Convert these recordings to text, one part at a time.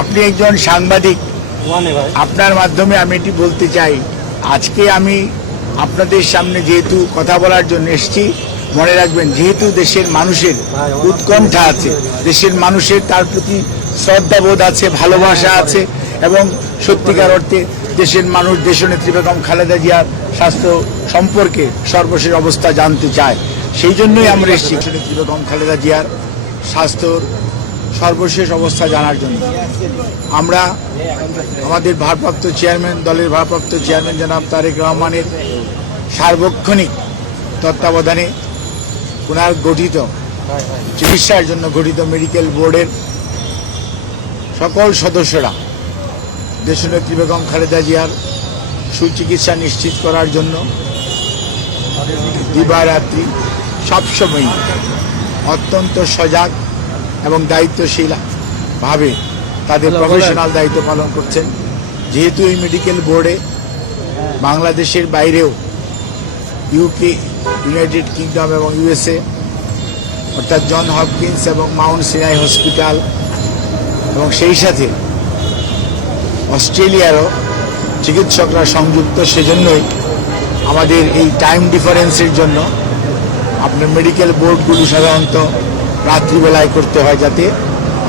আপনি একজন সাংবাদিক, আপনার মাধ্যমে আমি এটি বলতে চাই, আজকে আমি আপনাদের সামনে যেহেতু কথা বলার জন্য এসেছি, মনে রাখবেন যেহেতু দেশের মানুষের উৎকণ্ঠা আছে, দেশের মানুষের তার প্রতি শ্রদ্ধাবোধ আছে, ভালোবাসা আছে এবং সত্যিকার অর্থে দেশের মানুষ দেশনেত্রী বেগম খালেদা জিয়ার স্বাস্থ্য সম্পর্কে সর্বশেষ অবস্থা জানতে চায়। সেই জন্যই আমরা এসেছি দেশনেত্রী বেগম খালেদা জিয়ার স্বাস্থ্যর সর্বশেষ অবস্থা জানার জন্য। আমরা আমাদের ভারপ্রাপ্ত চেয়ারম্যান, দলের ভারপ্রাপ্ত চেয়ারম্যান জনাব তারেক রহমানের সার্বক্ষণিক তত্ত্বাবধানে ওনার গঠিত চিকিৎসার জন্য গঠিত মেডিকেল বোর্ডের সকল সদস্যরা দেশনেত্রী বেগম খালেদা জিয়ার সুচিকিৎসা নিশ্চিত করার জন্য দিবারাত্রি সবসময় অত্যন্ত সজাগ এবং দায়িত্বশীল ভাবে তাদের প্রফেশনাল দায়িত্ব পালন করছেন। যেহেতু এই মেডিকেল বোর্ডে বাংলাদেশের বাইরেও ইউকে, ইউনাইটেড কিংডম এবং ইউএসএ অর্থাৎ জন হপকিন্স এবং মাউন্ট সিনাই হসপিটাল এবং সেই সাথে অস্ট্রেলিয়ারও চিকিৎসকরা সংযুক্ত, সেজন্যই আমাদের এই টাইম ডিফারেন্সের জন্য আপনার মেডিকেল বোর্ডগুলো সাধারণত রাত্রিবেলায় করতে হয়, যাতে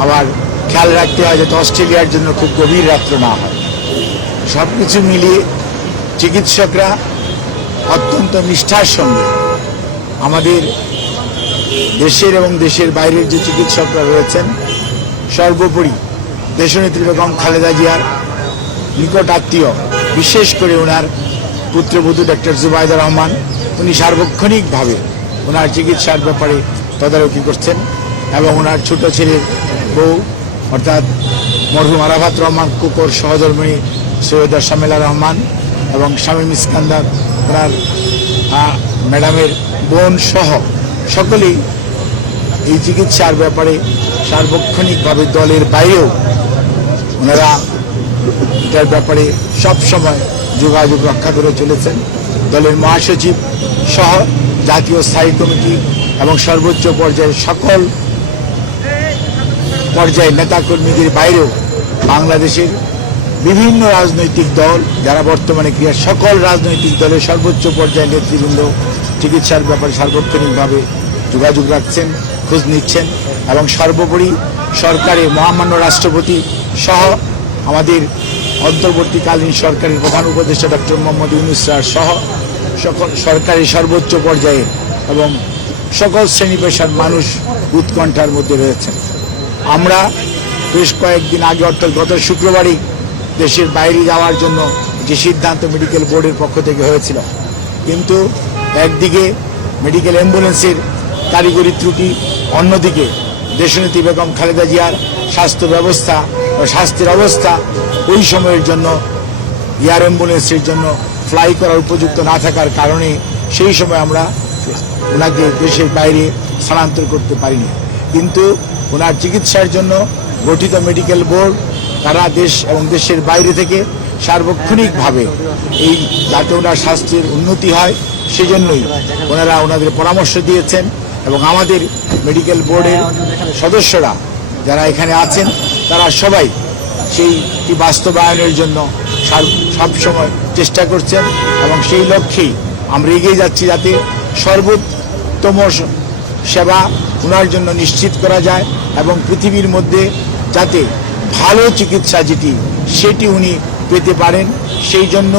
আবার খেয়াল রাখতে হয় যাতে অস্ট্রেলিয়ার জন্য খুব গভীর রাত্র না হয়। সব কিছু মিলিয়ে চিকিৎসকরা অত্যন্ত নিষ্ঠার সঙ্গে আমাদের দেশের এবং দেশের বাইরের যে চিকিৎসকরা রয়েছেন, সর্বোপরি দেশনেত্রী বেগম খালেদা জিয়ার নিকট আত্মীয়, বিশেষ করে ওনার পুত্রবধূ ডক্টর জুবাইদা রহমান, উনি সার্বক্ষণিকভাবে ওনার চিকিৎসার ব্যাপারে তদারকি করছেন এবং ওনার ছোট ছেলের বউ অর্থাৎ মরহুম আরাফাত রহমান কুকুর সহধর্মিণী সৈয়দা শামেলা রহমান এবং শামীম ইস্কান্দার ওনার ম্যাডামের বোন সহ সকলেই এই চিকিৎসার ব্যাপারে সার্বক্ষণিকভাবে দলের বাইরেও ওনারা এটার ব্যাপারে সবসময় যোগাযোগ রক্ষা করে চলেছেন। দলের মহাসচিব সহ জাতীয় স্থায়ী কমিটি এবং সর্বোচ্চ পর্যায়ের সকল পর্যায়ের নেতাকর্মীদের বাইরেও বাংলাদেশের বিভিন্ন রাজনৈতিক দল যারা বর্তমানে ক্রিয়া, সকল রাজনৈতিক দলের সর্বোচ্চ পর্যায়ের নেতৃবৃন্দ চিকিৎসার ব্যাপারে সার্বক্ষণিকভাবে যোগাযোগ রাখছেন, খোঁজ নিচ্ছেন এবং সর্বোপরি সরকারের মহামান্য রাষ্ট্রপতি সহ আমাদের অন্তর্বর্তীকালীন সরকারের প্রধান উপদেষ্টা ডক্টর মোহাম্মদ ইউনূস স্যার সহ সকল সরকারের সর্বোচ্চ পর্যায়ে এবং সকল শ্রেণী পেশার মানুষ উৎকণ্ঠার মধ্যে রয়েছেন। আমরা বেশ কয়েকদিন আগে অর্থাৎ গত শুক্রবারই দেশের বাইরে যাওয়ার জন্য যে সিদ্ধান্ত মেডিকেল বোর্ডের পক্ষ থেকে হয়েছিল, কিন্তু একদিকে মেডিকেল অ্যাম্বুলেন্সের কারিগরি ত্রুটি, অন্যদিকে দেশনেত্রী বেগম খালেদা জিয়ার স্বাস্থ্য ব্যবস্থা ও স্বাস্থ্যের অবস্থা ওই সময়ের জন্য এয়ার অ্যাম্বুলেন্সের জন্য ফ্লাই করার উপযুক্ত না থাকার কারণে সেই সময় আমরা ওনাকে দেশের বাইরে স্থানান্তর করতে পারিনি। কিন্তু ওনার চিকিৎসার জন্য গঠিত মেডিকেল বোর্ড তারা দেশ এবং দেশের বাইরে থেকে সার্বক্ষণিকভাবে এই যাতে ওনার স্বাস্থ্যের উন্নতি হয় সেজন্যই ওনারা ওনাদের পরামর্শ দিয়েছেন এবং আমাদের মেডিকেল বোর্ডের সদস্যরা যারা এখানে আছেন তারা সবাই সেইটি বাস্তবায়নের জন্য সবসময় চেষ্টা করছেন এবং সেই লক্ষ্যেই আমরা এগিয়ে যাচ্ছি যাতে সর্বোত্তম সেবা ওনার জন্য নিশ্চিত করা যায় এবং পৃথিবীর মধ্যে যাতে ভালো চিকিৎসা যেটি সেটি উনি পেতে পারেন, সেই জন্য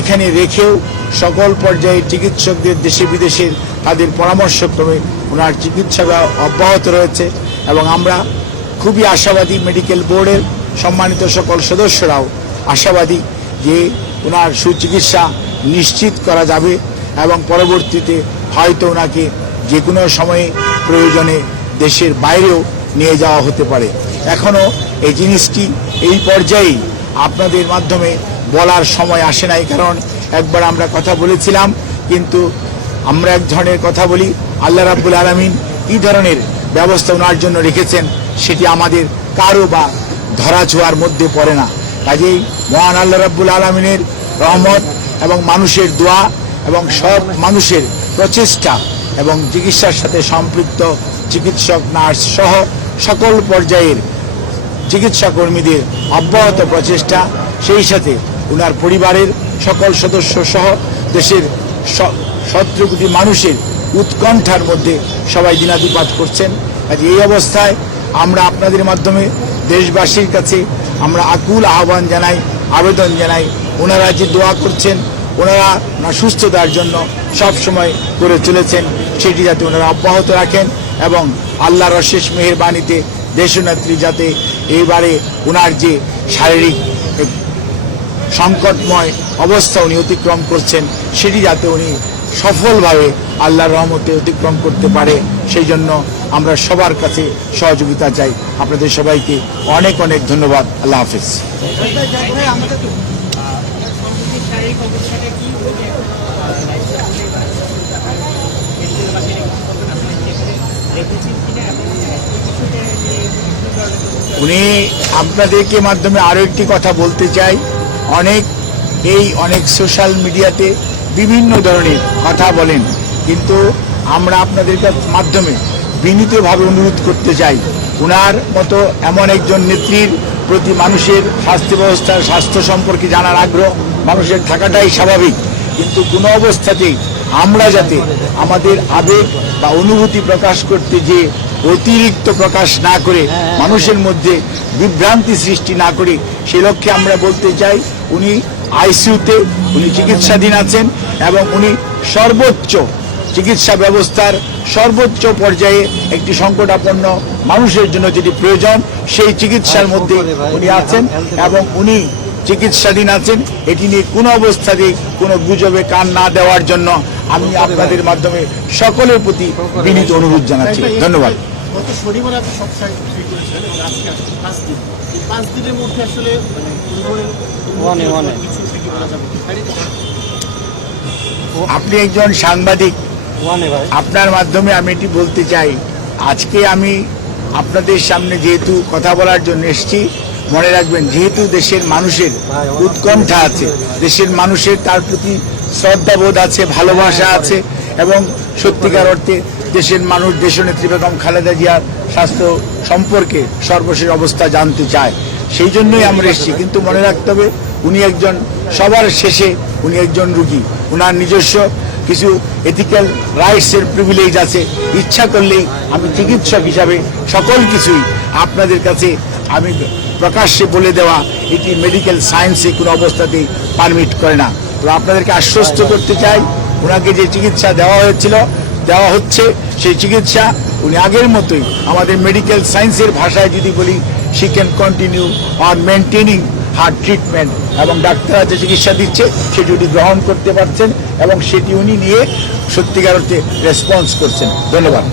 এখানে রেখেও সকল পর্যায়ে চিকিৎসকদের দেশে বিদেশের তাদের পরামর্শক্রমে ওনার চিকিৎসা অব্যাহত রয়েছে এবং আমরা খুবই আশাবাদী, মেডিকেল বোর্ডের সম্মানিত সকল সদস্যরাও আশাবাদী যে ওনার সুচিকিৎসা নিশ্চিত করা যাবে এবং পরবর্তীতে হয়তো ওনাকে যে কোনো সময়ে প্রয়োজনে দেশের বাইরেও নিয়ে যাওয়া হতে পারে। এখনও এই জিনিসটি এই পর্যায়েই আপনাদের মাধ্যমে বলার সময় আসে নাই, কারণ একবার আমরা কথা বলেছিলাম, কিন্তু আমরা এক ধরনের কথা বলি, আল্লাহ রাব্বুল আলামিন কী ধরনের ব্যবস্থা ওনার জন্য রেখেছেন সেটি আমাদের কারো বা ধরাছোঁয়ার মধ্যে পড়ে না। কাজেই মহান আল্লাহ রাব্বুল আলামিনের রহমত এবং মানুষের দোয়া এবং সব মানুষের প্রচেষ্টা এবং চিকিৎসার সাথে সম্পৃক্ত চিকিৎসক, নার্স সহ সকল পর্যায়ের চিকিৎসা কর্মীদের অব্যাহত প্রচেষ্টা, সেই সাথে ওনার পরিবারের সকল সদস্য সহ দেশের 17 কোটি মানুষের উৎকণ্ঠার মধ্যে সবাই দিনাতিপাত করছেন। আজ এই অবস্থায় আমরা আপনাদের মাধ্যমে দেশবাসীর কাছে আমরা আকুল আহ্বান জানাই, আবেদন জানাই, ওনারা যে দোয়া করছেন, ওনারা সুস্থতার জন্য সব সময় করে চলেছেন, সেটি যাতে ওনারা অব্যাহত রাখেন এবং আল্লাহর অশেষ মেহেরবানিতে দেশনেত্রী যাতে এইবারে ওনার যে শারীরিক সংকটময় অবস্থা উনি অতিক্রম করছেন, সেটি যাতে উনি সফলভাবে আল্লাহর রহমতে অতিক্রম করতে পারে, সেই জন্য আমরা সবার কাছে সহযোগিতা চাই। আপনাদের সবাইকে অনেক অনেক ধন্যবাদ। আল্লাহ হাফেজ। উনি আপনাদেরকে মাধ্যমে আরো একটি কথা বলতে চাই, অনেক সোশ্যাল মিডিয়াতে বিভিন্ন ধরনের কথা বলেন, কিন্তু আমরা আপনাদের মাধ্যমে বিনীতভাবে অনুরোধ করতে চাই, ওনার মতো এমন একজন নেত্রীর প্রতি মানুষের স্বাস্থ্য ব্যবস্থার স্বাস্থ্য সম্পর্কে জানার আগ্রহ মানুষের থাকাটাই স্বাভাবিক, কিন্তু কোনো অবস্থাতেই আমরা যাতে আমাদের আবেগ বা অনুভূতি প্রকাশ করতে যে অতিরিক্ত প্রকাশ না করে মানুষের মধ্যে বিভ্রান্তি সৃষ্টি না করে, সে লক্ষ্যে আমরা বলতে চাই উনি আইসিইউতে উনি চিকিৎসাধীন আছেন এবং উনি সর্বোচ্চ চিকিৎসা ব্যবস্থার সর্বোচ্চ পর্যায়ে একটি সংকটাপন্ন মানুষের জন্য যেটি প্রয়োজন সেই চিকিৎসার মধ্যে উনি আছেন এবং উনি চিকিৎসাধীন আছেন। এটি নিয়ে কোনো অবস্থাতেই কোনো গুজবে কান না দেওয়ার জন্য আমি আপনাদের মাধ্যমে সকলের প্রতি বিনীত অনুরোধ জানাচ্ছি। ধন্যবাদ। গত শনিবার আপনি সব সাইড ফ্রি করেছেন এবং আজকে 5 দিন, এই 5 দিনের মধ্যে আসলে কিছু থেকে বলা যাবে। আপনি একজন সাংবাদিক, আপনার মাধ্যমে আমি এটি বলতে চাই, আজকে আমি আপনাদের সামনে যেহেতু কথা বলার জন্য এসেছি, মনে রাখবেন যেহেতু দেশের মানুষের উৎকণ্ঠা আছে, দেশের মানুষের তার প্রতি শ্রদ্ধাবোধ আছে, ভালোবাসা আছে এবং সত্যিকার অর্থে দেশের মানুষ দেশনেত্রী বেগম খালেদা জিয়ার স্বাস্থ্য সম্পর্কে সর্বশেষ অবস্থা জানতে চায়, সেই জন্যই আমরা এসেছি। কিন্তু মনে রাখতে হবে উনি একজন সবার শেষে উনি একজন রুগী, ওনার নিজস্ব কিছু এথিক্যাল রাইটসের প্রিভিলেজ আছে। ইচ্ছা করলেই আমি চিকিৎসক হিসাবে সকল কিছুই আপনাদের কাছে আমি প্রকাশ্যে বলে দেওয়া এটি মেডিকেল সায়েন্সে কোনো অবস্থাতেই পারমিট করে না। তো আপনাদেরকে আশ্বস্ত করতে চাই, ওনাকে যে চিকিৎসা দেওয়া হচ্ছে সেই চিকিৎসা উনি আগের মতোই আমাদের মেডিকেল সায়েন্সের ভাষায় যদি বলি, she can continue on maintaining her treatment, এবং ডাক্তাররা যে চিকিৎসা দিচ্ছে সেটি উনি গ্রহণ করতে পারছেন এবং সেটি উনি নিয়ে সত্যিকার অর্থে রেসপন্স করছেন। ধন্যবাদ।